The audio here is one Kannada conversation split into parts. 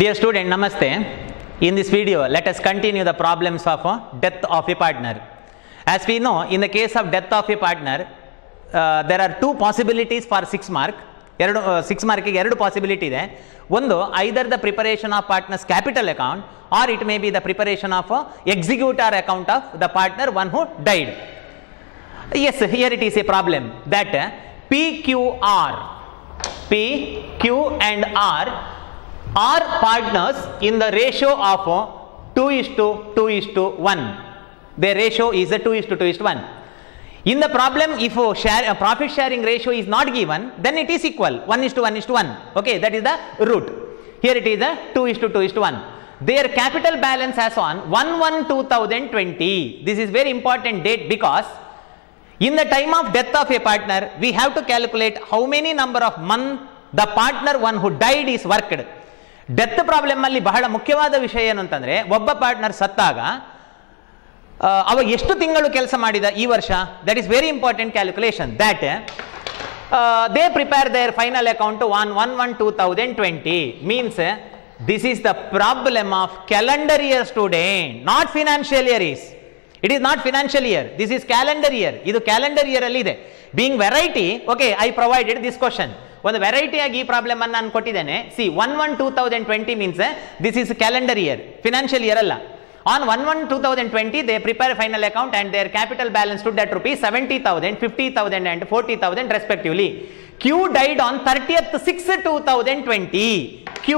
Dear student, Namaste. In this video, let us continue the problems of death of a partner. As we know, in the case of death of a partner, there are two possibilities for 6 mark. 6 mark two possibility ಇದೆ. ಒಂದು either the preparation of partner's capital account or it may be the preparation of executor account of the partner, one who died. Yes, here it is a problem that PQR, P, Q and R are partners in the ratio of 2:1. Their ratio is a 2:1. In the problem, if profit sharing ratio is not given, then it is equal 1:1:1. Okay, that is the root. Here it is a 2:1. Their capital balance as on 1/1/2020. This is very important date because in the time of death of a partner, we have to calculate how many number of months the partner one who died is worked. Death problem ಅಲ್ಲಿ ಬಹಳ ಮುಖ್ಯವಾದ ವಿಷಯ ಏನು ಅಂತಂದ್ರೆ, ಒಬ್ಬ ಪಾರ್ಟ್ನರ್ ಸತ್ತಾಗ ಅವ ಎಷ್ಟು ತಿಂಗಳು ಕೆಲಸ ಮಾಡಿದ ಈ ವರ್ಷ, that is very important calculation. That they prepare their final account on 1/1/2020 means this is the problem of calendar year student, not financial year. It is not financial year, this is calendar year. ಇದು ಕ್ಯಾಲೆಂಡರ್ ಇಯರ್ ಅಲ್ಲಿ ಇದೆ. Being variety, okay, I provided this question. ಒಂದು ವೆರೈಟಿ ಆಗಿ ಈ ಪ್ರಾಬ್ಲಮ್ ಅನ್ನು ನಾನು ಕೊಟ್ಟಿದ್ದೇನೆ. See 1/1/2020 means this is calendar year, financial year ಅಲ್ಲ. On 1/1/2020 they prepare final account and their capital balance to that rupees 70,000, 50,000 and 40,000 respectively. Q died on 30/6/2020. Q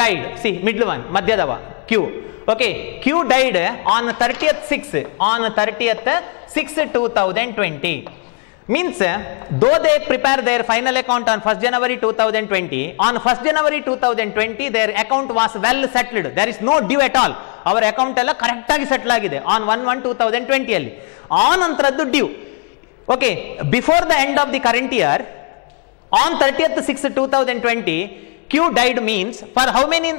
died, see middle one, ಮಧ್ಯದವ Q. Okay, Q died on 30/6/2020. Means though they prepare their final account on 1st January 2020, on 1st January 2020 their account was well settled. There is no due at all. Our account ಎಲ್ಲ ಕರೆಕ್ಟ್ ಆಗಿ ಸೆಟ್ಲ್ ಆಗಿದೆ on 1/1/2020 ಅಲ್ಲಿ. ಆನ್ ಅಂತರದ್ದು due. Okay, before the end of the current year on 30/6/2020 Q died means for how many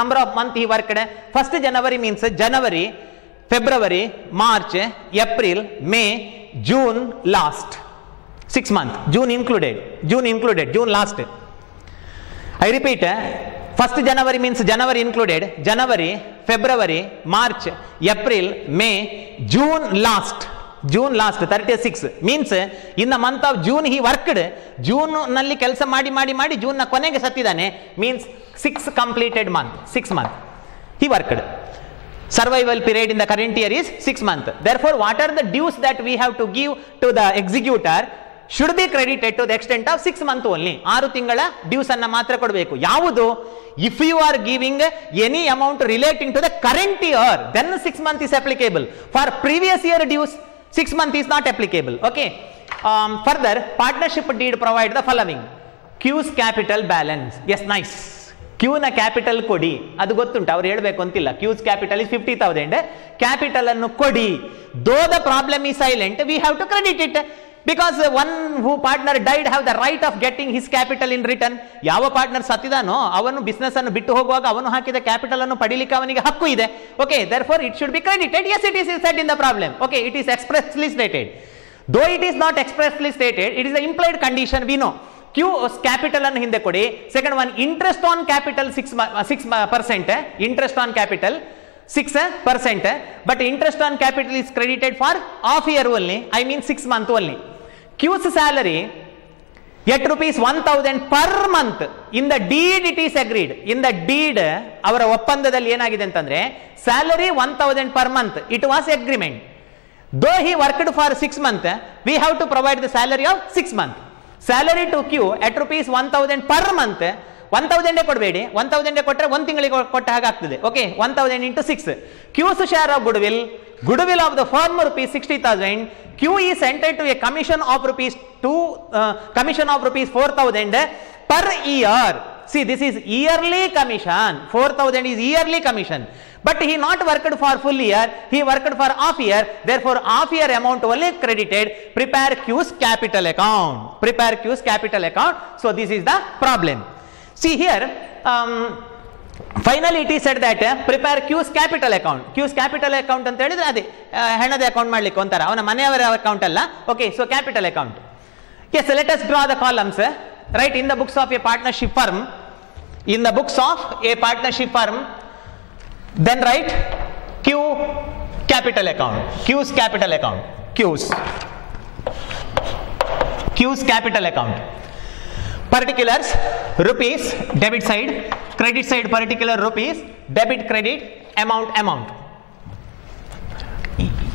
number of month he worked? 1st January means January, February, March, April, May, June last. 6 months, June included, June last. I repeat, 1st January means January included, January, February, March, April, May, June last. 36 means in the month of June he worked. June ನಲ್ಲಿ ಕೆಲಸ ಮಾಡಿ June ನ ಕೊನೆಗೆ ಸತ್ತಿದ್ದಾನೆ, means 6 completed month, 6 months he worked. Survival period in the current year is 6 months. Therefore, what are the dues that we have to give to the executor should be credited to the extent of 6 months only. 6 ತಿಂಗಳ ಡ್ಯೂಸ್ ಅನ್ನ ಮಾತ್ರ ಕೊಡಬೇಕು. ಯಾವುದು? If you are giving any amount relating to the current year, then 6 months is applicable. For previous year dues, 6 months is not applicable. Okay. Further, partnership deed provide the following: Q's capital balance. Yes, nice. Q ನ ಕ್ಯಾಪಿಟಲ್ ಕೊಡಿ, ಅದು ಗೊತ್ತುಂಟು, ಅವ್ರು ಹೇಳಬೇಕು ಅಂತಿಲ್ಲ. Q's capital is 50,000, ಕ್ಯಾಪಿಟಲ್ ಅನ್ನು ಕೊಡಿ. Though the problem is silent, we have to credit it because one who partner died have the right of getting his capital in return. ಯಾವ ಪಾರ್ಟ್ನರ್ ಸತ್ತಿದಾನೋ ಅವನು ಬಿಸ್ನೆಸ್ ಅನ್ನು ಬಿಟ್ಟು ಹೋಗುವಾಗ ಅವನು ಹಾಕಿದ ಕ್ಯಾಪಿಟಲ್ ಅನ್ನು ಪಡಿಲಿಕ್ಕೆ ಅವನಿಗೆ ಹಕ್ಕು ಇದೆ. Okay, therefore it should be credited. Yes, it is said in the problem. Okay, it is expressly stated. Though it is not expressly stated, it is the implied condition we know. Q's capital ಅನ್ನು ಹಿಂದೆ ಕೊಡಿ. Second one, interest on capital 6%, interest on capital 6%, but interest on capital is credited for half year only, I mean 6 months only. Q's salary at rupees 1,000 per month. In the deed it is agreed. In the deed ಅವರ ಒಪ್ಪಂದದಲ್ಲಿ ಏನಾಗಿದೆ ಅಂತಂದ್ರೆ salary 1,000 per month. It was agreement. Though he worked for 6 months, we have to provide the salary of 6 months. Salary to Q at rupees 1,000 per month. 1,000 ಕೊಡಬೇಡಿ, 1,000 ಕೊಟ್ಟರೆ 1 ತಿಂಗಳಿಗೆ ಕೊಟ್ಟ ಹಾಗೆ ಆಗ್ತದೆ. Okay, 1,000 into 6. Q's share of goodwill of the firm rupees 60,000. Q is entitled to a commission of rupees 4,000 per year. See, this is yearly commission. 4,000 is yearly commission. But he not worked for full year, he worked for half year. Therefore, half year amount only credited. Prepare Q's capital account. So this is the problem. See here, finally it is said that prepare Q's capital account. Q's capital account ಅಂತ ಹೇಳಿದ್ರೆ ಅದೇ ಹಣದ ಅಕೌಂಟ್ ಮಾಡ್ಲಿಕ್ಕೆ ಒಂಥರ, ಅವನ ಮನೆಯವರ ಅಕೌಂಟ್ ಅಲ್ಲ. Okay, so capital account. Yes, let us draw the columns. Right, in the books of a partnership firm, in the books of a partnership firm, then write Q capital account, Q's capital account, Q's capital account. Particulars, rupees, debit side, credit side, particular rupees, debit, credit, amount.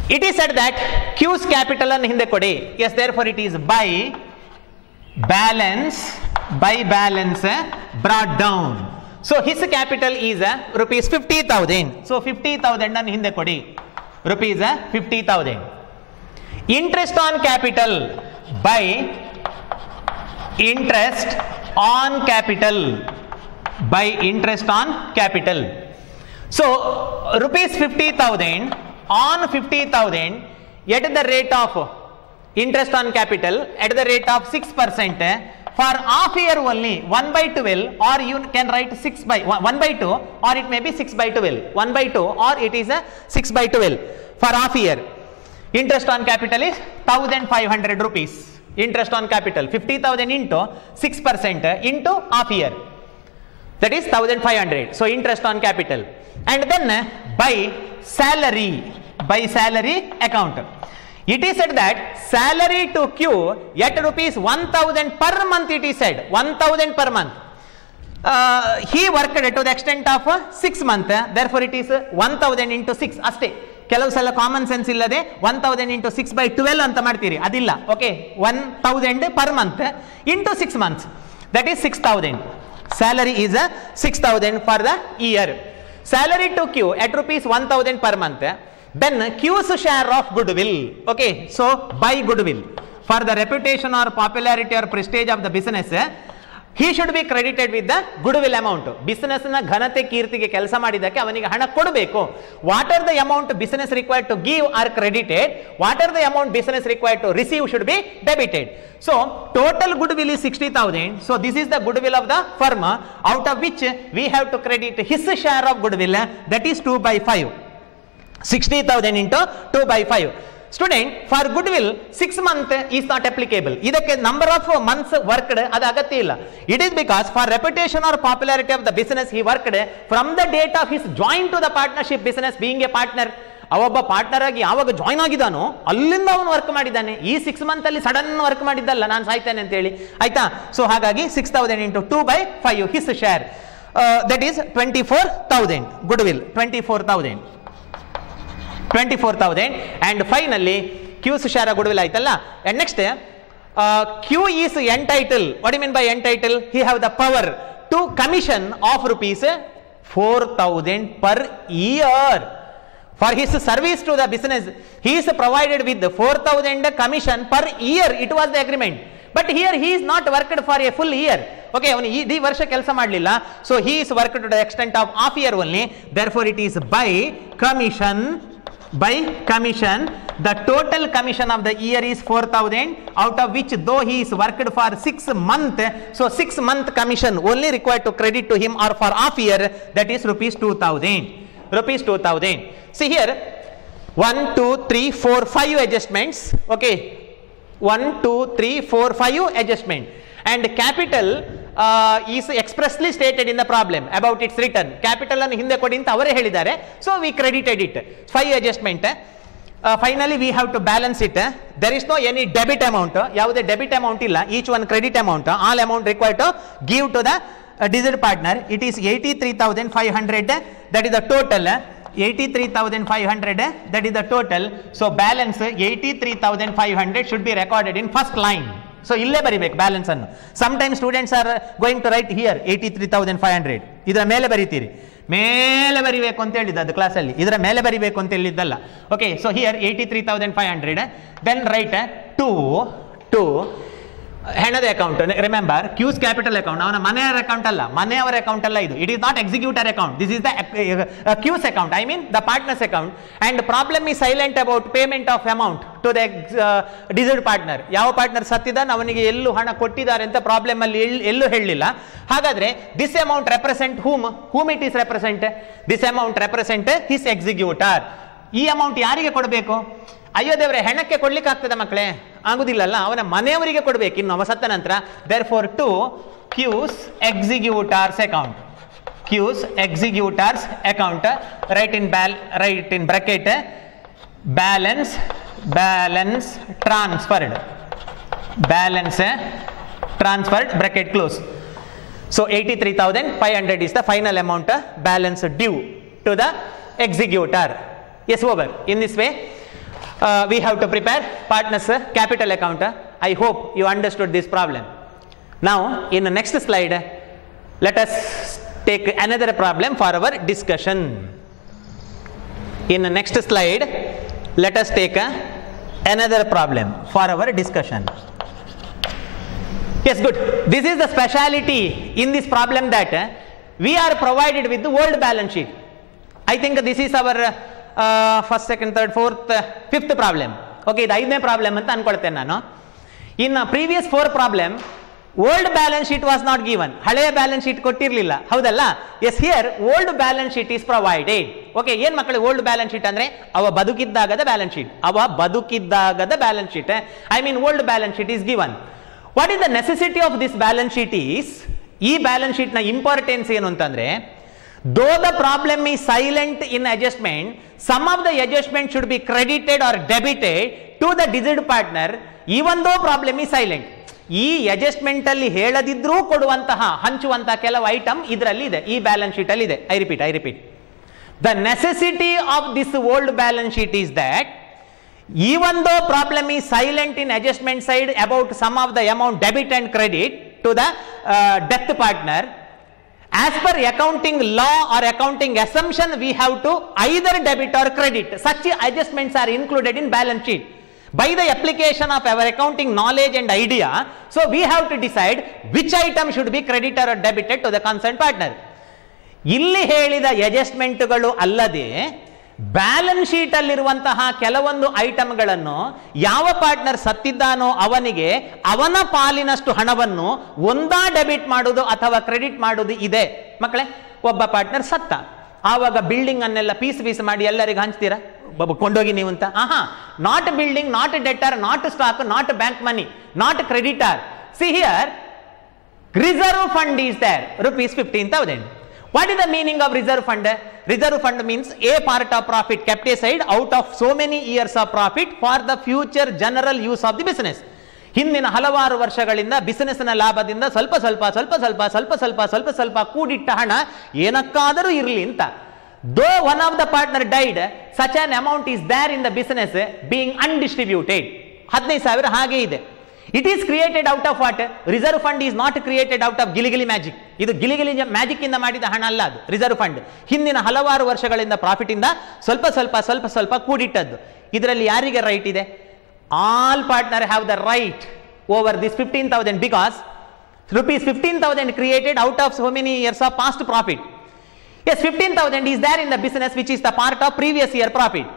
It is said that Q's capital and hinde kodi. Yes, therefore it is by balance brought down. So his capital is rupees 50,000. So 50,000 and hinde kodi. Rupees 50,000. Interest on capital by interest on capital. So rupees 50,000 on 50,000 at the rate of interest on capital at the rate of 6% for half year only 1/12, or you can write 1/2, or it may be 6/12, 1/2, or it is a 6/12 for half year. Interest on capital is 1,500 rupees. Interest on capital 50,000 into 6% into half year, that is 1,500. So interest on capital. And then by salary account, it is said that salary to Q at rupees 1,000 per month, it is said 1,000 per month. He worked to the extent of 6 months, therefore it is 1,000 into 6 ಅಷ್ಟೇ. ಕೆಲವು ಸಲ ಕಾಮನ್ ಸೆನ್ಸ್ ಇಲ್ಲದೆ 1,000 into 6/12 ಅಂತ ಮಾಡ್ತೀರಿ, ಅದಿಲ್ಲ. Okay, 1,000 per month into 6 months, that is 6,000. Salary is 6,000 for the year. Salary to Q at rupees 1,000 per month. Then Q's share of goodwill. Okay, so by goodwill, for the reputation or popularity or prestige of the business, he should be credited with the goodwill amount. Business na ghanate keertige kelsa madidake avanige hana kodbeku. What are the amount business required to give are credited, what are the amount business required to receive should be debited. So total goodwill is 60,000. So this is the goodwill of the firm, out of which we have to credit his share of goodwill, that is 2/5. 60,000 into 2/5. Student, for goodwill 6 months is not applicable. Idakke number of months worked adu agatya illa. It is because for reputation or popularity of the business, he worked from the date of his join to the partnership business, being a partner. ಅವೊಬ್ಬ ಪಾರ್ಟ್ನರ್ ಆಗಿ ಯಾವಾಗ ಜಾಯ್ನ್ ಆಗಿದ್ದಾನೋ ಅಲ್ಲಿಂದ ಅವನು ವರ್ಕ್ ಮಾಡಿದ್ದಾನೆ. ಈ 6 ಮಂತ್ ಅಲ್ಲಿ ಸಡನ್ ವರ್ಕ್ ಮಾಡಿದ್ದಲ್ಲ ನಾನು ಸಾಯ್ತೇನೆ ಅಂತ ಹೇಳಿ, ಆಯ್ತಾ. ಸೊ ಹಾಗಾಗಿ 6,000 into 2/5 his share, that is 24,000 goodwill, 24,000. And finally Q's share of goodwill ಆಯ್ತಲ್ಲ. And next Q is entitled. What do you mean by entitled? He have the power to commission of rupees 4,000 per year for his service to the business. He is provided with 4,000 commission per year. It was the agreement. But here he is not worked for a full year. Okay, ಅವನು ಈ ವರ್ಷ ಕೆಲಸ ಮಾಡಲಿಲ್ಲ. So he is worked to the extent of half year only. Therefore it is by commission. The total commission of the year is 4,000, out of which though he is worked for 6 months, so 6 month commission only required to credit to him, or for half year, that is rupees 2,000. See here 1, 2, 3, 4, 5 adjustments. Okay, 1, 2, 3, 4, 5 adjustment, and capital is expressly stated in the problem about its return. Capital ಅನ್ನು ಹಿಂದೆ ಕೊಡಿ ಅಂತ ಅವರೇ ಹೇಳಿದ್ದಾರೆ. So we credited it. 5 adjustment. Finally we have to balance it. There is no any debit amount. ಯಾವುದೇ ಡೆಬಿಟ್ ಅಮೌಂಟ್ ಇಲ್ಲ. Each one credit amount. All amount required to give to the desired partner. It is 83,500. That is the total. 83,500, that is the total. So balance 83,500 should be recorded in first line. So ಇಲ್ಲೇ ಬರಿಬೇಕು ಬ್ಯಾಲೆನ್ಸ್ ಅನ್ನು. Sometimes students are going to write here 83,500, ಇದರ ಮೇಲೆ ಬರೀತೀರಿ. ಮೇಲೆ ಬರಿಬೇಕು ಅಂತ ಹೇಳಿದ್ದು ಅದು ಕ್ಲಾಸಲ್ಲಿ, ಇದರ ಮೇಲೆ ಬರಿಬೇಕು ಅಂತ ಹೇಳಿದ್ದಲ್ಲ. Okay, so here 83,500, then right 2 ಹೆಣದ ಅಕೌಂಟ್. ರಿಮೆಂಬರ್ ಕ್ಯೂಸ್ ಕ್ಯಾಪಿಟಲ್ ಅಕೌಂಟ್ ಅವನ ಮನೆಯವರ ಅಕೌಂಟ್ ಅಲ್ಲ, ಮನೆಯವರ ಅಕೌಂಟ್ ಅಲ್ಲ ಇದು. It is not executor account, this is the ಕ್ಯೂಸ್ account, I mean the partner's account. And problem ಈ silent about payment of amount to the deceased partner. ಯಾವ ಪಾರ್ಟ್ನರ್ ಸತ್ತಿದ್ದಾನೆ ಅವನಿಗೆ ಎಲ್ಲೂ ಹಣ ಕೊಟ್ಟಿದ್ದಾರೆ ಅಂತ ಪ್ರಾಬ್ಲಮ್ ಅಲ್ಲಿ ಎಲ್ಲೂ ಹೇಳಲಿಲ್ಲ. ಹಾಗಾದ್ರೆ this amount represent whom it is represent? This amount represent his executor. ಈ ಅಮೌಂಟ್ ಯಾರಿಗೆ ಕೊಡಬೇಕು? ಅಯ್ಯೋ ದೇವ್ರೆ, ಹೆಣಕ್ಕೆ ಕೊಡ್ಲಿಕ್ಕೆ ಆಗ್ತದೆ ಮಕ್ಕಳೇ? ಆಗುದಿಲ್ಲಲ್ಲ, ಅವನ ಮನೆಯವರಿಗೆ ಕೊಡಬೇಕು ಇನ್ನು ಅವ ಸತ್ತ ನಂತರ. Therefore to Q's executors account, Q's executors account, right in bracket balance transferred, balance transferred, bracket close. So 83,500 is the final amount balance due to the executor. Yes, over. In this way we have to prepare partners capital account. I hope you understood this problem. Now in the next slide let us take another problem for our discussion. In the next slide let us take another problem for our discussion. Yes, good. This is the speciality in this problem that we are provided with the old balance sheet. I think this is our first, second, third, fourth, fifth problem. Okay, ಇದು 5ನೇ problem ಅಂತ ಅನ್ಕೊಳ್ತೇನೆ ನಾನು. In previous 4 problem, old balance sheet was not given. ಹಳೆಯ balance sheet ಕೊಟ್ಟಿರಲಿಲ್ಲ, ಹೌದಲ್ಲ? Yes, here old balance sheet is provided. Okay, ಏನು ಮಕ್ಕಳು old balance sheet ಅಂದ್ರೆ ಅವ ಬದುಕಿದ್ದಾಗದ balance sheet. ಅವ ಬದುಕಿದ್ದಾಗದ balance sheet. I mean old balance sheet is given. What is the necessity of this balance sheet is, ಈ balance sheet ನ importance ಏನು ಅಂತಂದ್ರೆ, though the problem is silent in adjustment, some of the adjustment should be credited or debited to the deceased partner even though problem is silent. ಈ adjustment ಅಲ್ಲಿ ಹೇಳದಿದ್ರೂ ಕೊಡುವಂತಹ ಹಂಚುವಂತಹ ಕೆಲವು ಐಟಮ್ ಇದರಲ್ಲಿ ಇದೆ, ಈ balance sheet ಅಲ್ಲಿ ಇದೆ. I repeat. The necessity of this old balance sheet is that even though problem is silent in adjustment side about some of the amount debit and credit to the death partner, as per accounting law or accounting assumption we have to either debit or credit. Such adjustments are included in balance sheet. By the application of our accounting knowledge and idea, so we have to decide which item should be credited or debited to the concerned partner. ಇಲ್ಲಿ ಹೇಳಿದ ಅಡ್ಜಸ್ಟ್ಮೆಂಟ್ಗಳು ಅಲ್ಲದೆ ಬ್ಯಾಲೆನ್ಸ್ ಶೀಟ್ ಅಲ್ಲಿರುವಂತಹ ಕೆಲವೊಂದು ಐಟಮ್ಗಳನ್ನು ಯಾವ ಪಾರ್ಟ್ನರ್ ಸತ್ತಿದ್ದಾನೋ ಅವನಿಗೆ ಅವನ ಪಾಲಿನಷ್ಟು ಹಣವನ್ನು ಒಂದಾ ಡೆಬಿಟ್ ಮಾಡುವುದು ಅಥವಾ ಕ್ರೆಡಿಟ್ ಮಾಡುವುದು ಇದೆ. ಮಕ್ಕಳೇ, ಒಬ್ಬ ಪಾರ್ಟ್ನರ್ ಸತ್ತ, ಆವಾಗ ಬಿಲ್ಡಿಂಗ್ ಅನ್ನೆಲ್ಲ ಪೀಸ್ ಮಾಡಿ ಎಲ್ಲರಿಗೂ ಹಂಚ್ತೀರಾ? ಕೊಂಡೋಗಿ ನೀವು ಅಂತ. Not building, not debtor, not stock, not bank money, not creditor. See here reserve fund is there, rupees 15,000. What is the meaning of reserve fund? Reserve fund means a part of profit kept aside out of so many years of profit for the future general use of the business. ಹಿಂದಿನ ಹಲವಾರು ವರ್ಷಗಳಿಂದ ಬಿಸಿನೆಸ್ ನ ಲಾಭದಿಂದ ಸ್ವಲ್ಪ ಕೂಡಿಟ್ಟ ಹಣ ಏನಕ್ಕಾದರೂ ಇರಲಿ ಅಂತ. Though one of the partner died, such an amount is there in the business being undistributed. 15,000 ಹಾಗೆ ಇದೆ. It is created out of what? Reserve fund is not created out of ಗಿಲಿಗಿಲಿ ಮ್ಯಾಜಿಕ್. ಇದು ಗಿಲಿಗಿಲಿ ಮ್ಯಾಜಿಕ್ ಇಂದ ಮಾಡಿದ ಹಣ ಅಲ್ಲ, ಅದು ರಿಸರ್ವ್ ಫಂಡ್ ಹಿಂದಿನ ಹಲವಾರು ವರ್ಷಗಳಿಂದ ಪ್ರಾಫಿಟ್ ಇಂದ ಸ್ವಲ್ಪ ಕೂಡಿಟ್ಟದ್ದು. ಇದರಲ್ಲಿ ಯಾರಿಗೆ ರೈಟ್ ಇದೆ? All partner have the right over this 15,000 because rupees 15,000 created out of so many years of past profit. Yes, 15,000 is there in the business which is the part of previous year profit.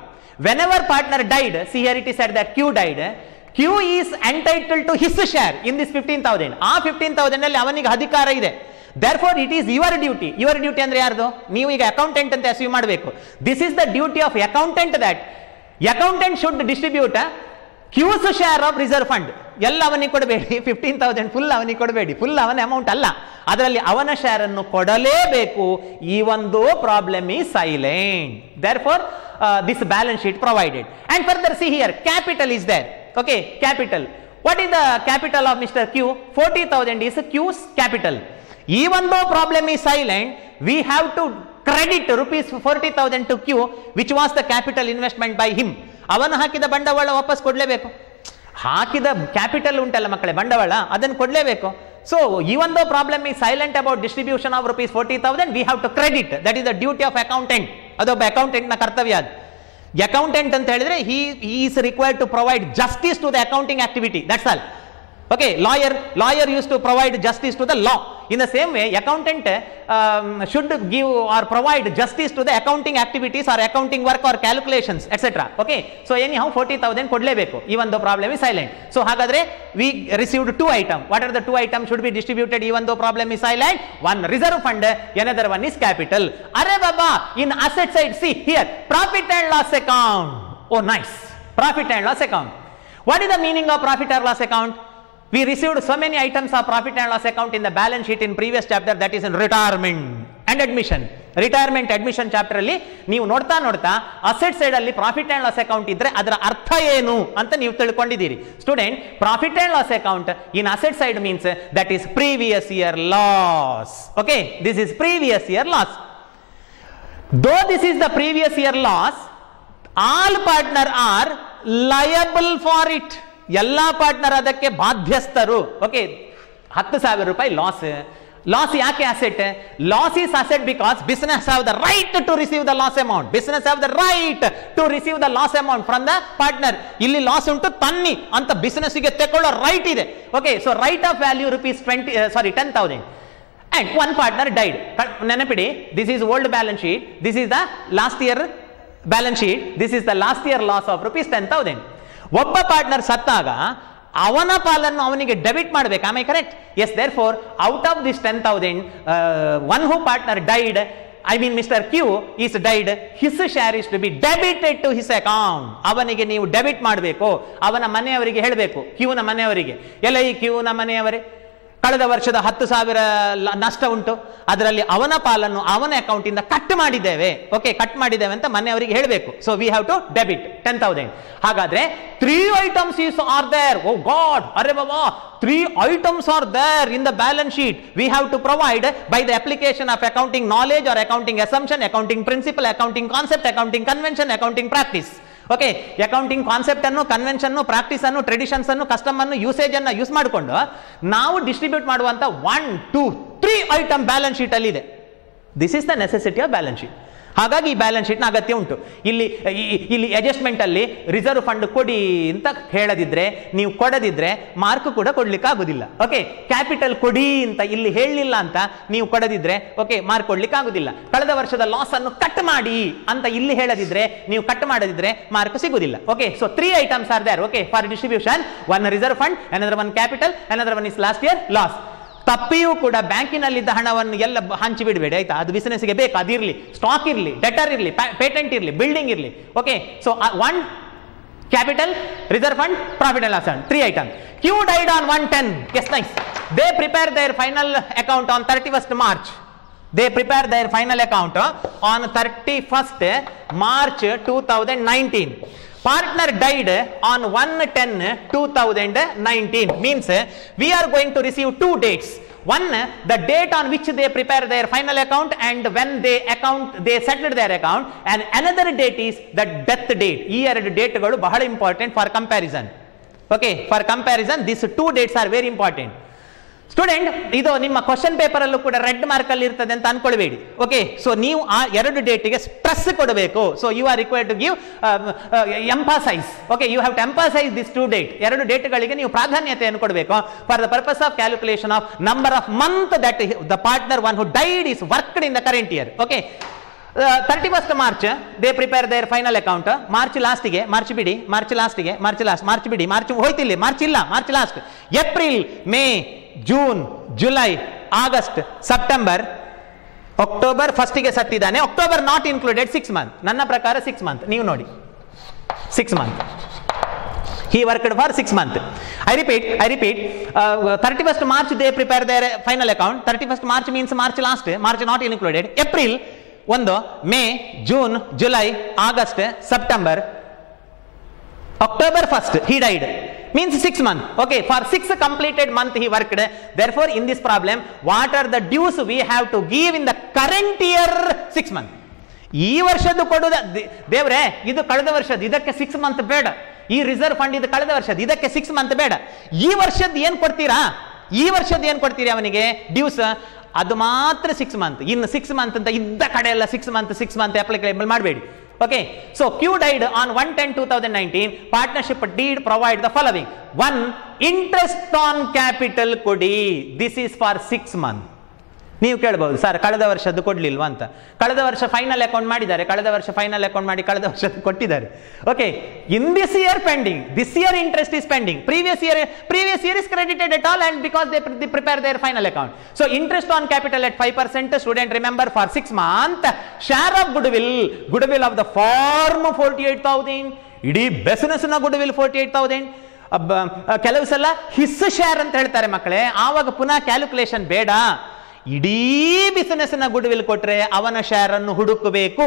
Whenever partner died, see here it is said that Q died, Q is entitled to his share in this 15,000. ಆ 15,000 ಅಲ್ಲಿ ಅವನಿಗೆ ಅಧಿಕಾರ ಇದೆ. Therefore it is your duty. Your duty ಅಂದ್ರೆ ಯಾರ್ದು? ನೀವು ಈಗ ಅಕೌಂಟೆಂಟ್ ಅಂತ ಅಸ್ಯೂಮ್ ಮಾಡಬೇಕು. This is the duty of accountant that accountant should distribute Q's share of reserve fund. ಎಲ್ಲ ಅವನಿಗೆ ಕೊಡಬೇಡಿ, 15,000 ಫುಲ್ ಅವನಿಗೆ ಕೊಡಬೇಡಿ, ಫುಲ್ ಅವನ ಅಮೌಂಟ್ ಅಲ್ಲ, ಅದರಲ್ಲಿ ಅವನ ಶೇರ್ ಅನ್ನು ಕೊಡಲೇಬೇಕು. ಈ ಒಂದು problem is silent. Therefore this balance sheet provided. And further see here capital is there. Okay, capital. What is the capital of Mr. Q? 40,000 is Q's capital. Even though problem is silent, we have to credit rupees 40,000 to Q, which was the capital investment by him. ಅವನು ಹಾಕಿದ ಬಂಡವಾಳ ವಾಪಸ್ ಕೊಡಲೇಬೇಕು. ಹಾಕಿದ ಕ್ಯಾಪಿಟಲ್ ಉಂಟಲ್ಲ ಮಕ್ಕಳೇ, ಬಂಡವಾಳ, ಅದನ್ನು ಕೊಡಲೇಬೇಕು. So even though problem is silent about distribution of rupees 40,000, we have to credit. That is the duty of accountant. ಅದೊಬ್ಬ ಅಕೌಂಟೆಂಟ್ ನ ಕರ್ತವ್ಯ ಅದು. ಅಕೌಂಟೆಂಟ್ ಅಂತ ಹೇಳಿದ್ರೆ he is required to provide justice to the accounting activity. That's all. Okay, lawyer used to provide justice to the law. In the same way, accountant should give or provide justice to the accounting activities or accounting work or calculations, etc. Okay, so anyhow 40,000 kodlebeku even though problem is silent. So hagadre we received 2 items. What are the 2 items should be distributed even though problem is silent? One reserve fund, another one is capital. Arre baba, in asset side, see here, profit and loss account. Oh nice, profit and loss account. What is the meaning of profit or loss account? We received so many items of profit and loss account in the balance sheet in previous chapter, that is in retirement and admission. Retirement admission chapter alli ನೀವು ನೋಡ್ತಾ ನೋಡ್ತಾ ಅಸೆಟ್ ಸೈಡ್ ಅಲ್ಲಿ ಪ್ರಾಫಿಟ್ ಅಂಡ್ ಲಾಸ್ ಅಕೌಂಟ್ ಇದ್ರೆ ಅದರ ಅರ್ಥ ಏನು ಅಂತ ನೀವು ತಿಳ್ಕೊಂಡಿದ್ದೀರಿ. Student, profit and loss account in asset side means that is previous year loss. Okay, this is previous year loss. Though this is the previous year loss, all partner are liable for it. ಎಲ್ಲಾ ಪಾರ್ಟ್ನರ್ ಅದಕ್ಕೆ ಬಾಧ್ಯಸ್ಥರು. ಓಕೆ, 10,000 ರೂಪಾಯಿ ಲಾಸ್. ಲಾಸ್ ಯಾಕೆ asset? Loss is asset because business have the right to receive the loss amount. Business have the right to receive the loss amount from the partner. ಇಲ್ಲಿ ಲಾಸ್ ಉಂಟು, ತನ್ನಿ ಅಂತ ಬಿಸಿನೆಸ್ ಗೆ ತಗೊಳ್ಳೋ ರೈಟ್ ಇದೆ. Okay, so write off value rupees 10,000 and one partner died. ನೆನಪಿಡಿ, this is old balance sheet, this is the last year balance sheet, this is the last year loss of rupees 10,000. ಒಬ್ಬ ಪಾರ್ಟ್ನರ್ ಸತ್ತಾಗ ಅವನ ಪಾಲನ್ನು ಅವನಿಗೆ ಡೆಬಿಟ್ ಮಾಡಬೇಕು. Am I correct? Yes, therefore out of this 10,000 one who partner died, I mean Mr. Q is died, his share is to be debited to his account. ಅವನಿಗೆ ನೀವು ಡೆಬಿಟ್ ಮಾಡಬೇಕು. ಅವನ ಮನೆಯವರಿಗೆ ಹೇಳಬೇಕು, ಕ್ಯೂನ ಮನೆಯವರಿಗೆ, ಎಲ್ಲ ಈ ಕ್ಯೂನ ಮನೆಯವರೇ ಕಳೆದ ವರ್ಷದ 10,000 ನಷ್ಟ ಉಂಟು, ಅದರಲ್ಲಿ ಅವನ ಪಾಲನ್ನು ಅವನ ಅಕೌಂಟ್ ಇಂದ ಕಟ್ ಮಾಡಿದ್ದೇವೆ. ಓಕೆ, ಕಟ್ ಮಾಡಿದ್ದೇವೆ ಅಂತ ಮನೆಯವರಿಗೆ ಹೇಳಬೇಕು. So we have to debit 10,000. ಹಾಗಾದ್ರೆ 3 items are there. Oh God, ಅರೆ ಬಾಬಾ, 3 items are there in the balance sheet. We have to provide by the application of accounting knowledge or accounting assumption, accounting principle, accounting concept, accounting convention, accounting practice. Okay, accounting concept ಅನ್ನು, ಕನ್ವೆನ್ಷನ್, ಪ್ರಾಕ್ಟೀಸ್ ಅನ್ನು, ಟ್ರೆಡಿಷನ್ಸ್ ಅನ್ನು, ಕಸ್ಟಮ್ ಅನ್ನು, ಯೂಸೇಜ್ ಅನ್ನು ಯೂಸ್ ಮಾಡಿಕೊಂಡು ನಾವು ಡಿಸ್ಟ್ರಿಬ್ಯೂಟ್ ಮಾಡುವಂತ 1, 2, 3 ಐಟಮ್ ಬ್ಯಾಲೆನ್ಸ್ ಶೀಟ್ ಅಲ್ಲಿ ಇದೆ. This is the necessity of balance sheet. ಹಾಗಾಗಿ ಈ ಬ್ಯಾಲೆನ್ಸ್ ಶೀಟ್ನ ಅಗತ್ಯ ಉಂಟು. ಇಲ್ಲಿ ಅಡ್ಜಸ್ಟ್ಮೆಂಟ್ ಅಲ್ಲಿ ರಿಸರ್ವ್ ಫಂಡ್ ಕೊಡಿ ಅಂತ ಹೇಳದಿದ್ರೆ, ನೀವು ಕೊಡದಿದ್ರೆ ಮಾರ್ಕ್ ಕೂಡ ಕೊಡ್ಲಿಕ್ಕೆ ಆಗುದಿಲ್ಲ. ಓಕೆ, ಕ್ಯಾಪಿಟಲ್ ಕೊಡಿ ಅಂತ ಇಲ್ಲಿ ಹೇಳಲಿಲ್ಲ ಅಂತ ನೀವು ಕೊಡದಿದ್ರೆ ಓಕೆ ಮಾರ್ಕ್ ಕೊಡ್ಲಿಕ್ಕೆ ಆಗುದಿಲ್ಲ. ಕಳೆದ ವರ್ಷದ ಲಾಸ್ ಅನ್ನು ಕಟ್ ಮಾಡಿ ಅಂತ ಇಲ್ಲಿ ಹೇಳದಿದ್ರೆ, ನೀವು ಕಟ್ ಮಾಡದಿದ್ರೆ ಮಾರ್ಕ್ ಸಿಗುದಿಲ್ಲ. Okay, so 3 items are there. Okay, for distribution, one reserve fund, another one capital, another one is last year loss. ತಪ್ಪಿಯೂ ಕೂಡ ಬ್ಯಾಂಕಿನಲ್ಲಿದ್ದ ಹಣವನ್ನು ಎಲ್ಲ ಹಂಚಿ ಬಿಡಬೇಡಿ, ಆಯ್ತಾ? ಅದು ಬಿಸಿನೆಸ್ಗೆ ಬೇಕು, ಅದಿರಲಿ, ಸ್ಟಾಕ್ ಇರಲಿ, ಡೆಟರ್ ಇರಲಿ, ಪೇಟೆಂಟ್ ಇರಲಿ, ಬಿಲ್ಡಿಂಗ್ ಇರಲಿ. Okay, so 1 capital, reserve fund, profit and loss account, 3 items. Q died on 1/10. Yes, nice. They prepare their final account on 31st March. They prepare their final account on 31st March 2019. Partner died on 1/10/2019. Means we are going to receive 2 dates. One, the date on which they prepare their final account and when they settled their account, and another date is the death date. ಈ 2 ಡೇಟ್ಗಳು ಬಹಳ important for comparison. Okay, for comparison this 2 dates are very important. Student, ಇದು ನಿಮ್ಮ ಕ್ವಶನ್ ಪೇಪರ್ ಅಲ್ಲೂ ಕೂಡ ರೆಡ್ ಮಾರ್ಕ್ ಅಲ್ಲಿ ಇರ್ತದೆ ಅಂತ ಅನ್ಕೊಳ್ಬೇಡಿ. ಓಕೆ, ಸೊ ನೀವು ಆ 2 ಡೇಟ್ಗೆ ಸ್ಟ್ರೆಸ್ ಕೊಡಬೇಕು. So you are required to give emphasise. Okay, you have to emphasise this 2 date. 2 ಡೇಟ್ಗಳಿಗೆ ನೀವು ಪ್ರಾಧಾನ್ಯತೆಯನ್ನು ಕೊಡಬೇಕು for the purpose of calculation of number of month that the partner one who died is worked in the current year. Okay, 31st March they prepare their final account. March ಲಾಸ್ಟ್ಗೆ, ಮಾರ್ಚ್ ಬಿಡಿ, ಮಾರ್ಚ್ ಲಾಸ್ಟ್ಗೆ, ಮಾರ್ಚ್ ಬಿಡಿ, ಮಾರ್ಚ್ ಹೋಯ್ತಿಲ್ಲ, ಮಾರ್ಚ್ ಇಲ್ಲ, March last, April, May, June, July, August, September, October. ಫಸ್ಟಿಗೆ ಸತ್ತಿದ್ದಾನೆ, ಅಕ್ಟೋಬರ್ ನಾಟ್ ಇನ್ಕ್ಲೂಡೆಡ್, 6 months. ನನ್ನ ಪ್ರಕಾರ 6 months. ನೀವು ನೋಡಿ, 6 months. He worked for 6 months. I repeat, 31st March they prepare their final account. 31st March means March last, March not included. April 1, May, June, July, August, September, October 1st he died. Means 6 months. Okay, for 6 completed month he worked. Therefore, in this problem, what are the dues we have to give in the current year? 6 months. ಈ ವರ್ಷದ್ದು ಕೊಡುವುದು ದೇವ್ರೆ, ಇದು ಕಳೆದ ವರ್ಷದ್ದು, ಇದಕ್ಕೆ 6 months ಬೇಡ. ಈ ರಿಸರ್ವ್ ಫಂಡ್ ಇದು ಕಳೆದ ವರ್ಷದ್ದು, ಇದಕ್ಕೆ 6 months ಬೇಡ. ಈ ವರ್ಷದ್ದು ಏನ್ ಕೊಡ್ತೀರಾ? ಈ ವರ್ಷದ್ದು ಏನ್ ಕೊಡ್ತೀರಿ ಅವನಿಗೆ ಡ್ಯೂಸ್? ಅದು ಮಾತ್ರ 6 months. ಇನ್ನು 6 months ಅಂತ ಇದ್ದ ಕಡೆ ಎಲ್ಲ 6 months ಅಪ್ಲಿಕೇಬಲ್ ಮಾಡಬೇಡಿ. Okay, so Q died on 1/10/2019. Partnership deed provide the following. 1, interest on capital kodi. This is for 6 months. ನೀವು ಕೇಳ್ಬೋದು ಸರ್ ಕಳೆದ ವರ್ಷದ್ದು ಕೊಡ್ಲಿಲ್ವಾ ಅಂತ. ಕಳೆದ ವರ್ಷ ಫೈನಲ್ ಅಕೌಂಟ್ ಮಾಡಿದ್ದಾರೆ, ಕಳೆದ ವರ್ಷ ಫೈನಲ್ ಅಕೌಂಟ್ ಮಾಡಿ ಕಳೆದ ವರ್ಷ ಕೊಟ್ಟಿದ್ದಾರೆ. Okay, in this year pending, this year interest is pending, previous year is credited at all and because they prepare their final account. So interest on capital at 5%, student remember for 6 months, share of goodwill of the firm 48,000, ಇಡೀ ಬಿಸಿನೆಸ್ ನ goodwill 48,000. ಕೆಲವು ಸಲ ಹಿಸ್ ಶೇರ್ ಅಂತ ಹೇಳ್ತಾರೆ ಮಕ್ಕಳೇ, ಆವಾಗ ಪುನಃ ಕ್ಯಾಲ್ಕುಲೇಷನ್ ಬೇಡ, ಇಡೀ ಬಿಸಿನೆಸ್ ನ ಗುಡ್ವಿಲ್ ಕೊಟ್ರೆ ಅವನ ಶೇರ್ ಅನ್ನು ಹುಡುಕಬೇಕು.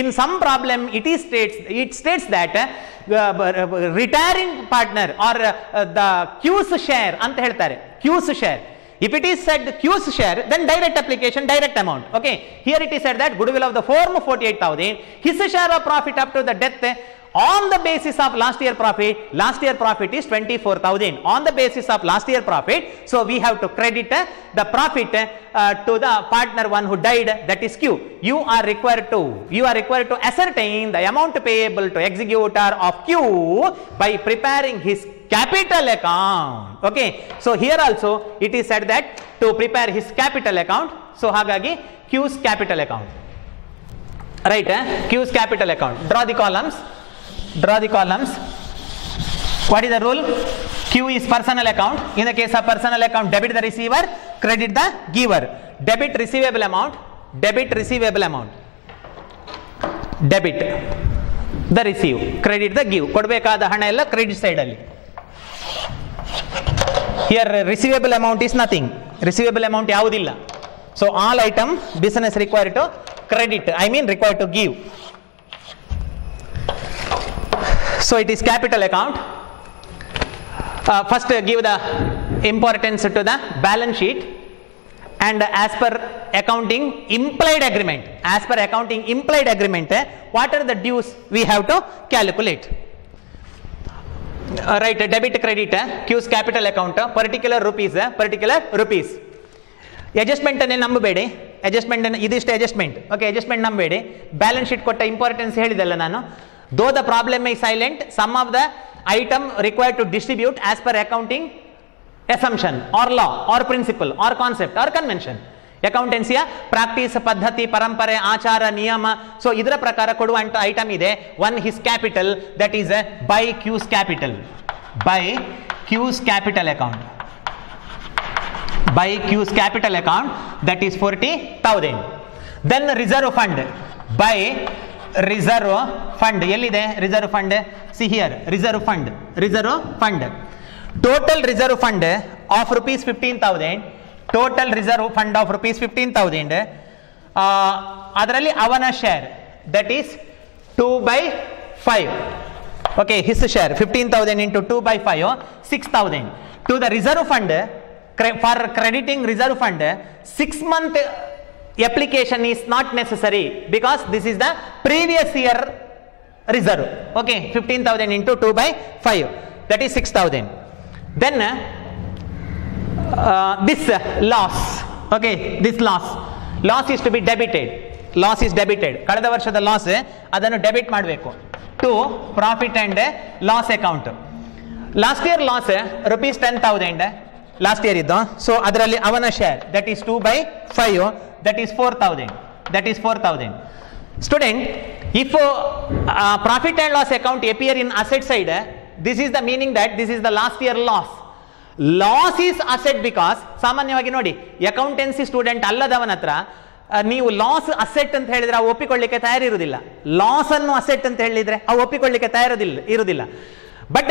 In some problem it states that retiring partner are the Q's share ಅಂತ ಹೇಳ್ತಾರೆ, Q's share. If it is said Q's share, then direct application, direct amount. Okay, here it is said that goodwill of the firm 48,000, his share of profit up to the death on the basis of last year profit is 24,000 on the basis of last year profit. So we have to credit the profit to the partner one who died, that is Q. You are required to ascertain the amount payable to executor of Q by preparing his capital account. Okay, so here also it is said that to prepare his capital account. So hagagi Q's capital account, right? Q's capital account. Draw the columns. What is the rule? Q is personal account. In the case of personal account, debit the receiver, credit the giver. Debit receivable amount, debit the receive, credit the give. ಕೊಡಬೇಕಾದ ಹಣ ಎಲ್ಲ ಕ್ರೆಡಿಟ್ ಸೈಡ್ ಅಲ್ಲಿ. Here receivable amount is nothing, receivable amount ಯಾವುದಿಲ್ಲ. So all item business required to credit, required to give. So it is capital account. First give the importance to the balance sheet, and as per accounting implied agreement, what are the dues we have to calculate. Right, debit credit Q's capital account, particular rupees. Adjustment ಅನ್ನು ನಂಬಬೇಡಿ, ಇದಿಷ್ಟು adjustment. Okay, adjustment ನಂಬಬೇಡಿ. ಬ್ಯಾಲೆನ್ಸ್ ಶೀಟ್ ಕೊಟ್ಟ ಇಂಪಾರ್ಟೆನ್ಸ್ ಹೇಳಿದಲ್ಲ ನಾನು. Though the problem is silent, some of the item required to distribute as per accounting assumption or law or principle or concept or convention. ಅಕೌಂಟೆನ್ಸಿಯ ಪ್ರಾಕ್ಟೀಸ್, ಪದ್ಧತಿ, ಪರಂಪರೆ, ಆಚಾರ, ನಿಯಮ. ಸೊ ಇದರ ಪ್ರಕಾರ ಕೊಡುವಂತ ಐಟಮ್ ಇದೆ. One his capital, that is by Q's capital account, by Q's capital account, that is 40,000. Then reserve fund, by reserve fund. ಎಲ್ಲಿದೆ reserve fund? See here, reserve fund. Total reserve fund of rupees 15,000. Total reserve fund of rupees 15,000. ಅದರಲ್ಲಿ ಅವನ share, that is 2/5. Okay, his share 15,000 into 2/5, 6,000. To the reserve fund, for crediting reserve fund, 6-month application is not necessary because this is the previous year reserve. Okay, 15,000 into 2/5, that is 6,000. Then this loss, okay, this loss is to be debited. Loss is debited. ಕಳೆದ ವರ್ಷದ ಲಾಸ್ ಅದನ್ನು ಡೆಬಿಟ್ ಮಾಡಬೇಕು to profit and loss account. Last year loss rupees 10,000 last year ಇದ್ದು. ಸೊ ಅದರಲ್ಲಿ ಅವನ share, that is 2/5, that is 4,000. Student, if profit and loss account appear in asset side, this is the meaning that this is the last year loss. Loss is asset because ಸಾಮಾನ್ಯವಾಗಿ ನೋಡಿ, ಅಕೌಂಟೆನ್ಸಿ ಸ್ಟೂಡೆಂಟ್ ಅಲ್ಲದವನ ಹತ್ರ ನೀವು ಲಾಸ್ ಅಸೆಟ್ ಅಂತ ಹೇಳಿದ್ರೆ ಅವು ಒಪ್ಪಿಕೊಳ್ಳಿಕ್ಕೆ ತಯಾರಿರುವುದಿಲ್ಲ. ಲಾಸ್ ಅನ್ನು ಅಸೆಟ್ ಅಂತ ಹೇಳಿದ್ರೆ ಅವು ಒಪ್ಪಿಕೊಳ್ಳಿಕ್ಕೆ ಇರುವುದಿಲ್ಲ. But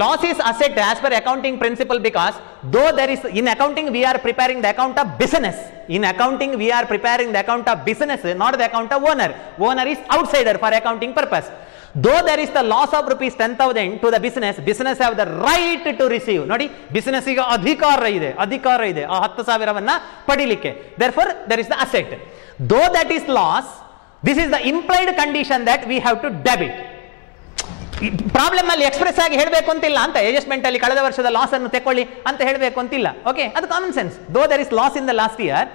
loss is asset as per accounting principle because though there is, in accounting we are preparing the account of business. In accounting we are preparing the account of business, not the account of owner. Owner is outsider for accounting purpose. Though there is the loss of rupees 10,000 to the business have the right to receive. ನೋಡಿ, business ಗೆ ಅಧಿಕಾರ ಇದೆ ಆ 10,000 ಪಡಿಲಿಕ್ಕೆ. Therefore there is the asset. Though that is loss, this is the implied condition that we have to debit. Problem ಅಲ್ಲಿ ಎಕ್ಸ್ಪ್ರೆಸ್ ಆಗಿ ಹೇಳಬೇಕು ಅಂತಿಲ್ಲ ಅಂತ, ಅಡ್ಜಸ್ಟ್ಮೆಂಟ್ ಅಲ್ಲಿ ಕಳೆದ ವರ್ಷದ ಲಾಸ್ ಅನ್ನು ತೆಕ್ಕೊಳ್ಳಿ ಅಂತ ಹೇಳಬೇಕು ಅಂತಿಲ್ಲ. ಓಕೆ, ಅದು common sense. Though there is loss in the last year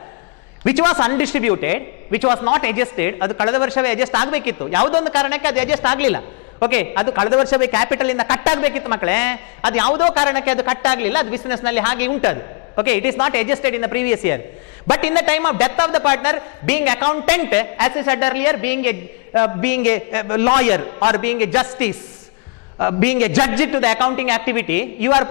which was undistributed, which was not adjusted, ಅದು ಕಳೆದ ವರ್ಷವೇ ಅಡ್ಜಸ್ಟ್ ಆಗಬೇಕಿತ್ತು. ಯಾವುದೊಂದು ಕಾರಣಕ್ಕೆ ಅದು ಅಡ್ಜಸ್ಟ್ ಆಗಲಿಲ್ಲ. ಓಕೆ, ಅದು ಕಳೆದ ವರ್ಷವೇ ಕ್ಯಾಪಿಟಲ್ ಇಂದ ಕಟ್ ಆಗಬೇಕಿತ್ತು ಮಕ್ಕಳೇ, ಅದು ಯಾವುದೋ ಕಾರಣಕ್ಕೆ ಅದು ಕಟ್ ಆಗಲಿಲ್ಲ. ಅದು ಬಿಸಿನೆಸ್ ನಲ್ಲಿ ಹಾಗೆ ಉಂಟದು. Okay, it is not adjusted in the previous year. But in the time of death of the partner, being accountant, as I said earlier, being a lawyer or being a justice, being a judge to the accounting activity, you are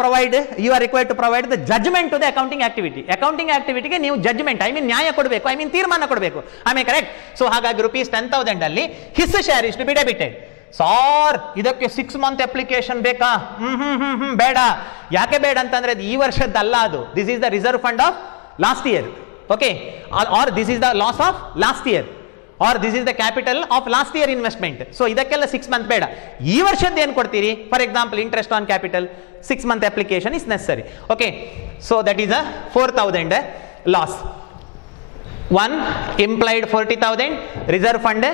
required to provide the judgment to the accounting activity. Accounting activity ge ನೀವು judgment, I mean ನ್ಯಾಯ ಕೊಡಬೇಕು, I mean ತೀರ್ಮಾನ ಕೊಡಬೇಕು. Am I correct? So ಹಾಗಾಗಿ rupees 10,000 ಅಲ್ಲಿ his share is to be debited. Sir ಇದಕ್ಕೆ 6 month ಅಪ್ಲಿಕೇಶನ್ ಬೇಕಾ? ಬೇಡ. ಯಾಕೆ ಬೇಡ ಅಂತಂದ್ರೆ ಈ ವರ್ಷದ್ದಲ್ಲ ಅದು. This is the reserve fund of last year. Okay, or this is the loss of last year, or this is the capital of last year investment. So ಇದಕ್ಕೆಲ್ಲ 6 month ಬೇಡ. ಈ ವರ್ಷದ್ದು ಏನು ಕೊಡ್ತೀರಿ? For example interest on capital, 6 month application is necessary. Okay, so that is a 4,000 loss. 1 implied 40,000 reserve fund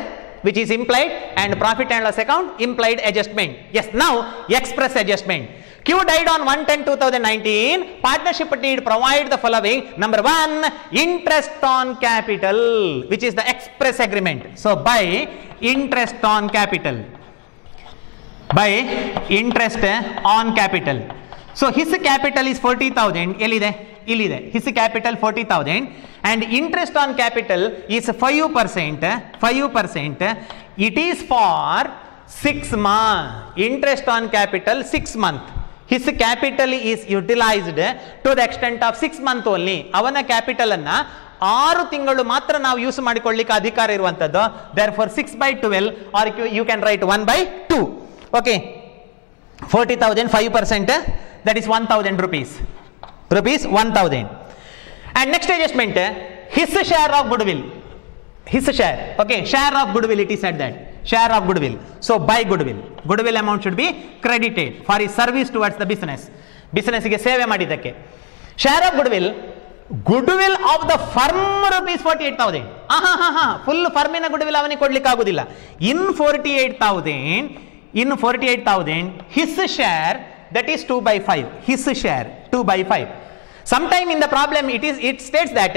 which is implied, and profit and loss account implied adjustment. Yes, now express adjustment. Q died on 1/10/2019. Partnership need provide the following. Number 1, interest on capital, which is the express agreement. So by interest on capital, by interest on capital. So his capital is 40,000. Illide his capital 40,000 and interest on capital is 5%. It is for 6 months. Interest on capital 6 months. His capital is utilized to the extent of 6 months only. ಅವನ ಕ್ಯಾಪಿಟಲ್ ಅನ್ನ 6 ತಿಂಗಳು ಮಾತ್ರ ನಾವು ಯೂಸ್ ಮಾಡಿಕೊಳ್ಳಿಕ್ಕೆ ಅಧಿಕಾರ ಇರುವಂತದ್ದು. therefore 6/12 or you can write 1/2. okay, 40,000 5%, that is 1,000 rupees 1,000. And next adjustment, his share of goodwill, his share. Okay, share of goodwill, it is said that share of goodwill. So by goodwill amount should be credited for his service towards the business ಗೆ ಸೇವೆ ಮಾಡಿದ್ದಕ್ಕೆ. share of goodwill of the firm rupees 48,000. Full ಫರ್ಮಿನ ಗುಡ್ವಿಲ್ ಅವನಿಗೆ ಕೊಡ್ಲಿಕ್ಕೆ ಆಗುದಿಲ್ಲ. in 48,000 his share, that is 2/5. his share 2/5. sometime in the problem it states that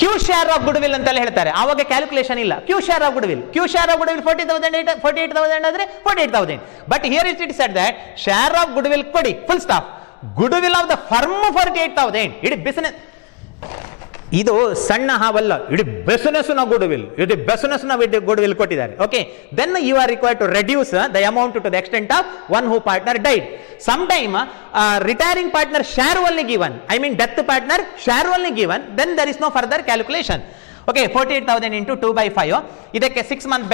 Q share of goodwill ಅಂತಲೇ ಹೇಳ್ತಾರೆ. ಆವಾಗ ಕ್ಯಾಲ್ಕುಲೇಷನ್ ಇಲ್ಲ. Q share of goodwill 48,000 ಆದ್ರೆ 48,000. But here it said that share of goodwill ಕೊಡಿ, full stop. goodwill of the firm 48,000. ಇಡೀ ಬಿಸಿನೆಸ್, ಇದು ಸಣ್ಣ ಹಾವಲ್ಲ, ಇಡೀ ಬಿಸಿನೆಸ್ನ ಗುಡ್ವಿಲ್, ಇದು ಬಿಸಿನೆಸ್ನ ಗುಡ್ವಿಲ್ ಕೊಟ್ಟಿದ್ದಾರೆ. Okay, then you are required to reduce the amount to the extent of one who partner died. Some time retiring partner share only given, I mean death partner share only given, then there is no further calculation. Okay, 48,000 into 2/5. ಇದಕ್ಕೆ 6 months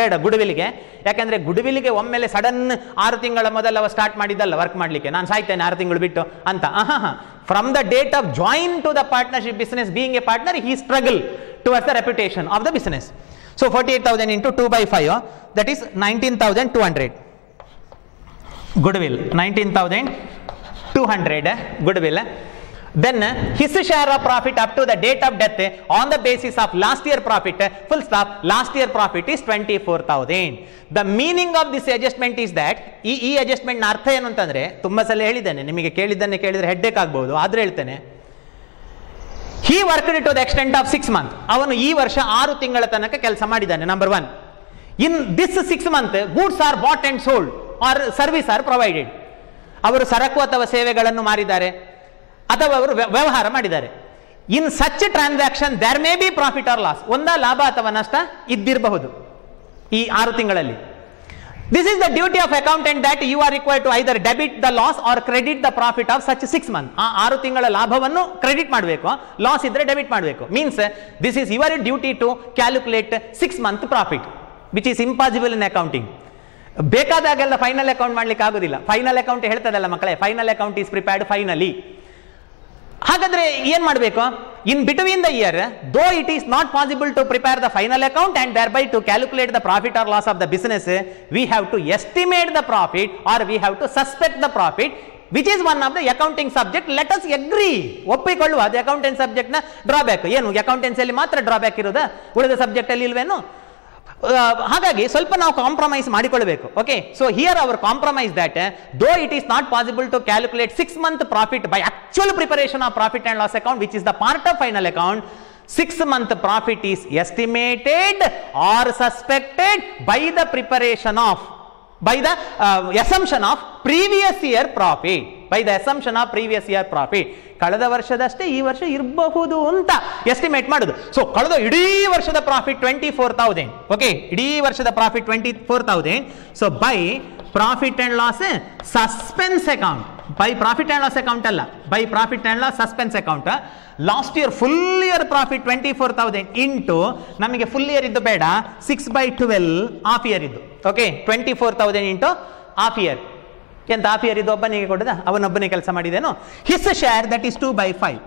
ಬೇಡ ಗುಡ್ವಿಲ್ಗೆ. ಯಾಕಂದ್ರೆ ಗುಡ್ವಿಲ್ಗೆ ಒಮ್ಮೆಲೆ ಸಡನ್ 6 ತಿಂಗಳ ಮೊದಲು ಅವ ಸ್ಟಾರ್ಟ್ ಮಾಡಿದ್ದಲ್ಲ ವರ್ಕ್ ಮಾಡಲಿಕ್ಕೆ, ನಾನು ಸಾಯ್ತೇನೆ 6 ತಿಂಗಳು ಬಿಟ್ಟು ಅಂತ. From the date of join to the partnership business, being a partner, he struggle towards the reputation of the business. So 48,000 into 2/5, that is 19,200 goodwill. 19,200 goodwill. Then his share of profit up to the date of death on the basis of last year profit, full stop, last year profit is 24,000. The meaning of this adjustment is that ಈ adjustment ನ ಅರ್ಥ ಏನು ಅಂತಂದ್ರೆ, ತುಂಬಾ ಸಲ ಹೇಳಿದ್ದೇನೆ, ನಿಮಗೆ ಕೇಳಿದ್ರೆ ಹೆಡ್ಡೇಕ್ ಆಗಬಹುದು, ಆದ್ರೆ ಹೇಳ್ತೇನೆ. he worked to the extent of 6 months. ಅವನು ಈ ವರ್ಷ 6 ತಿಂಗಳ ತನಕ ಕೆಲಸ ಮಾಡಿದ್ದಾನೆ. Number 1, in this 6 months goods are bought and sold or service are provided. ಅವರು ಸರಕು ಅಥವಾ ಸೇವೆಗಳನ್ನು ಮಾರಿದ್ದಾರೆ ಅಥವಾ ಅವರು ವ್ಯವಹಾರ ಮಾಡಿದ್ದಾರೆ. In such transaction there may be profit or loss. ಒಂದಾ ಲಾಭ ಅಥವಾ ನಷ್ಟ ಇದ್ದಿರಬಹುದು ಈ 6 ತಿಂಗಳಲ್ಲಿ. This is the duty of accountant that you are required to either debit the loss or credit the profit of such 6 months. ಆ 6 ತಿಂಗಳ ಲಾಭವನ್ನು ಕ್ರೆಡಿಟ್ ಮಾಡಬೇಕು, ಲಾಸ್ ಇದ್ರೆ ಡೆಬಿಟ್ ಮಾಡಬೇಕು. Means this is your duty to calculate 6 month profit, which is impossible in accounting. ಬೇಕಾದಾಗೆಲ್ಲ ಫೈನಲ್ ಅಕೌಂಟ್ ಮಾಡ್ಲಿಕ್ಕೆ ಆಗುದಿಲ್ಲ. ಫೈನಲ್ ಅಕೌಂಟ್ ಹೇಳ್ತದಲ್ಲ ಮಕ್ಕಳೇ, final account is prepared finally. ಹಾಗಾದ್ರೆ ಏನ್ ಮಾಡಬೇಕು? In between the year, though it is not possible to prepare the final account and thereby to calculate the profit or loss of the business, we have to estimate the profit or V have to suspect the profit, which is one of the accounting subject. Let us agree, ಒಪ್ಪಿಕೊಳ್ಳುವ. ಅದು ಅಕೌಂಟೆನ್ಸ್ ಸಬ್ಜೆಕ್ಟ್ ನ ಡ್ರಾಬ್ಯಾಕ್. ಏನು ಅಕೌಂಟೆನ್ಸಿಯಲ್ಲಿ ಮಾತ್ರ ಡ್ರಾಬ್ಯಾಕ್ ಇರೋದು, ಉಳಿದ ಸಬ್ಜೆಕ್ಟ್ ಅಲ್ಲಿ ಇಲ್ವೇನು? ಹಾಗಾಗಿ ಸ್ವಲ್ಪ ನಾವು ಕಾಂಪ್ರಮೈಸ್ ಮಾಡಿಕೊಳ್ಳಬೇಕು. Okay, so here our compromise that though it is not possible to calculate 6 month profit by actual preparation of profit and loss account, which is the part of final account. 6 month profit is estimated or suspected by the preparation of, by the assumption of previous year profit. By the assumption of previous year profit. ಕಳೆದ ವರ್ಷದಷ್ಟೇ ಈ ವರ್ಷ ಇರಬಹುದು ಅಂತ ಎಸ್ಟಿಮೇಟ್ ಮಾಡುದು. ಸೊ ಕಳೆದ ಇಡೀ ವರ್ಷದ ಪ್ರಾಫಿಟ್ 24,000. ಓಕೆ, ಇಡೀ ವರ್ಷದ profit 24,000. So by profit and loss suspense account, by profit and loss account ಅಲ್ಲ, by profit and loss suspense account. Last year full year profit 24,000 into ನಮಗೆ ಫುಲ್ ಇಯರ್ ಇದ್ದು ಬೇಡ, 6/12 ಹಾಫ್ ಇಯರ್ ಇದ್ದು. Okay, 24,000 into half year. ಎಂತ ಹಾಫ್ ಇಯರ್ ಇದು ಒಬ್ಬನಿಗೆ ಕೊಡದ, ಅವನೊಬ್ಬನೇ ಕೆಲಸ ಮಾಡಿದೇನು. His share that is 2/5.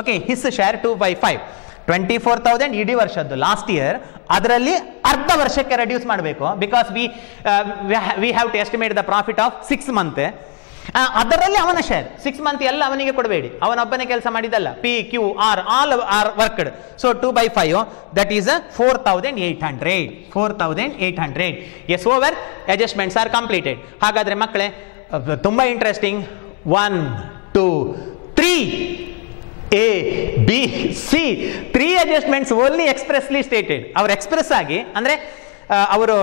Okay, his share 2/5. 24,000 ಇಡೀ ವರ್ಷದ್ದು ಲಾಸ್ಟ್ ಇಯರ್, ಅದರಲ್ಲಿ ಅರ್ಧ ವರ್ಷಕ್ಕೆ ರೆಡ್ಯೂಸ್ ಮಾಡಬೇಕು. Because we have to estimate the profit of 6 month. ಅದರಲ್ಲಿ ಅವನ ಶೇರ್ 6 ಮಂತ್ ಎಲ್ಲ ಅವನಿಗೆ ಕೊಡಬೇಡಿ, ಅವನೊಬ್ಬನೇ ಕೆಲಸ ಮಾಡಿದಲ್ಲ. P Q R all are worked. So 2/5 that is 4,800. 4,800. Yes, over, adjustments are completed. ಹಾಗಾದ್ರೆ ಮಕ್ಕಳೇ ತುಂಬಾ interesting. 1 2 3 A B C 3 adjustments only expressly stated. ಅವರು ಎಕ್ಸ್ಪ್ರೆಸ್ ಆಗಿ ಅಂದ್ರೆ ಅವರು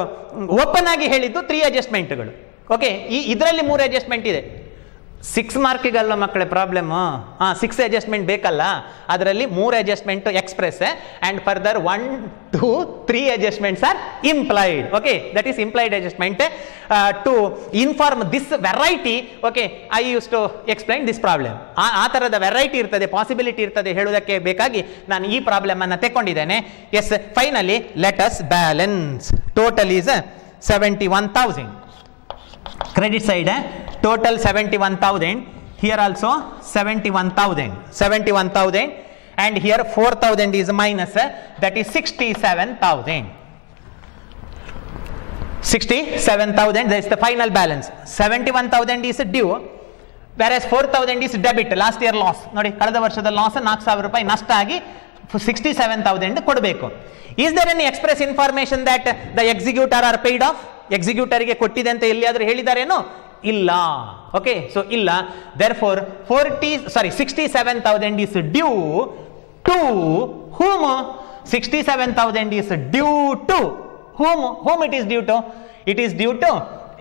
ಓಪನ್ ಆಗಿ ಹೇಳಿದ್ದು 3 ಅಡ್ಜಸ್ಟ್ಮೆಂಟ್ಗಳು. ಓಕೆ, ಇದರಲ್ಲಿ 3 ಅಡ್ಜಸ್ಟ್ಮೆಂಟ್ ಇದೆ. 6 ಮಾರ್ಕಿಗಲ್ಲ ಮಕ್ಕಳೇ ಪ್ರಾಬ್ಲಮ್. 6 ಅಡ್ಜಸ್ಟ್ಮೆಂಟ್ ಬೇಕಲ್ಲ, ಅದರಲ್ಲಿ 3 adjustment express and further 1 2 3 adjustments are implied. Okay, that is implied adjustment to inform this variety. Okay, I use to explain this problem. ಆ ತರದ ವೆರೈಟಿ ಇರ್ತದೆ, ಪಾಸಿಬಿಲಿಟಿ ಇರ್ತದೆ ಹೇಳುವುದಕ್ಕೆ ಬೇಕಾಗಿ ನಾನು ಈ ಪ್ರಾಬ್ಲಮ್ ಅನ್ನು ತೆಕ್ಕೊಂಡಿದ್ದೇನೆ. Yes, finally let us balance. Total is 71,000. Credit side total 71,000. Here also 71,000, and here 4,000 is minus, that is 67,000. 67,000, that is the final balance. 71,000 is due, whereas 4,000 is debit. Last year loss ನೋಡಿ, ಕಳೆದ ವರ್ಷದ ಲಾಸ್ 4,000 ರೂಪಾಯಿ ನಷ್ಟ ಆಗಿ 67,000 ಕೊಡಬೇಕು. Is there any express information that the executor are paid off? ಎಕ್ಸಿಕ್ಯೂಟರ್ಗೆ ಕೊಟ್ಟಿದೆ ಅಂತ ಎಲ್ಲಿಯಾದರೂ ಹೇಳಿದಾರೇನೋ? ಇಲ್ಲ. ಓಕೆ, ಸೊ ಇಲ್ಲ. therefore 67,000 is due to whom? 67,000 is due to whom it is due to? It is due to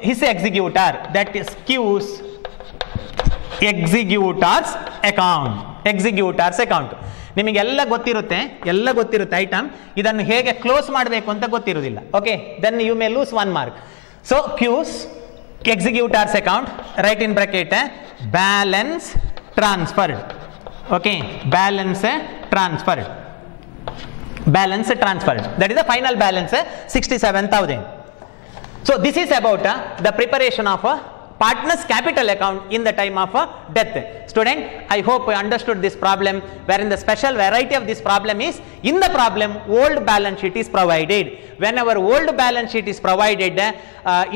his executor, that is Q's executor's account. ನಿಮಗೆಲ್ಲ ಗೊತ್ತಿರುತ್ತೆ, ಐಟಮ್. ಇದನ್ನು ಹೇಗೆ ಕ್ಲೋಸ್ ಮಾಡಬೇಕು ಅಂತ ಗೊತ್ತಿರುವುದಿಲ್ಲ. Okay, then you may lose 1 mark. So Q's executors account, right in bracket, balance transferred. Okay, balance transferred, that is the final balance 67,000. So this is about the preparation of partners capital account in the time of death. Student, I hope you understood this problem, wherein the special variety of this problem is, in the problem old balance sheet is provided. Whenever old balance sheet is provided,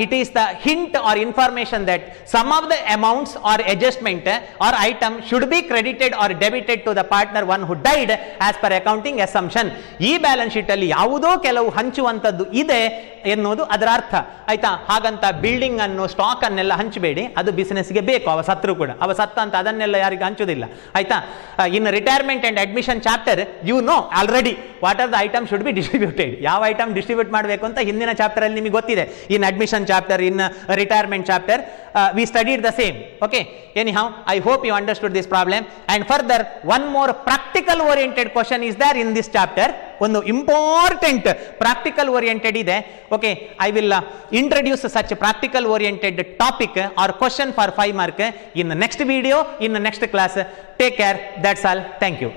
it is the hint or information that some of the amounts or adjustment or item should be credited or debited to the partner one who died as per accounting assumption. ಈ ಬ್ಯಾಲೆನ್ಸ್ ಶೀಟ್ ಅಲ್ಲಿ ಯಾವುದೋ ಕೆಲವು ಹಂಚುವಂತದ್ದು ಇದೆ ಎನ್ನುವುದು ಅದರ ಅರ್ಥ. ಆಯ್ತಾ? ಹಾಗಂತ ಬಿಲ್ಡಿಂಗ್ ಅನ್ನು, ಸ್ಟಾಕ್ ಅನ್ನೆಲ್ಲ ಹಂಚಬೇಡಿ, ಅದು ಬಿಸಿನೆಸ್ಗೆ ಬೇಕು. ಅವ ಸತ್ರು ಕೂಡ, ಅವ ಸತ್ತ ಅಂತ ಅದನ್ನೆಲ್ಲ ಯಾರಿಗೂ ಹಂಚುದಿಲ್ಲ. ಆಯ್ತಾ? In retirement and admission chapter you know already what are the item should be distributed. ಯಾವ ಐಟಮ್ ಡಿಸ್ಟ್ರಿಬ್ಯೂಟ್ ಮಾಡಬೇಕು ಅಂತ ಹಿಂದಿನ ಚಾಪ್ಟರ್ ಅಲ್ಲಿ ನಿಮಗೆ ಗೊತ್ತಿದೆ. ಇನ್ admission chapter, in retirement chapter, we studied the same. Okay, anyhow, I hope you understood this problem. And further, one more practical oriented question is there in this chapter. One important practical oriented ide. Okay, I will introduce such a practical oriented topic or question for 5 mark in the next video, in the next class. Take care. That's all. Thank you.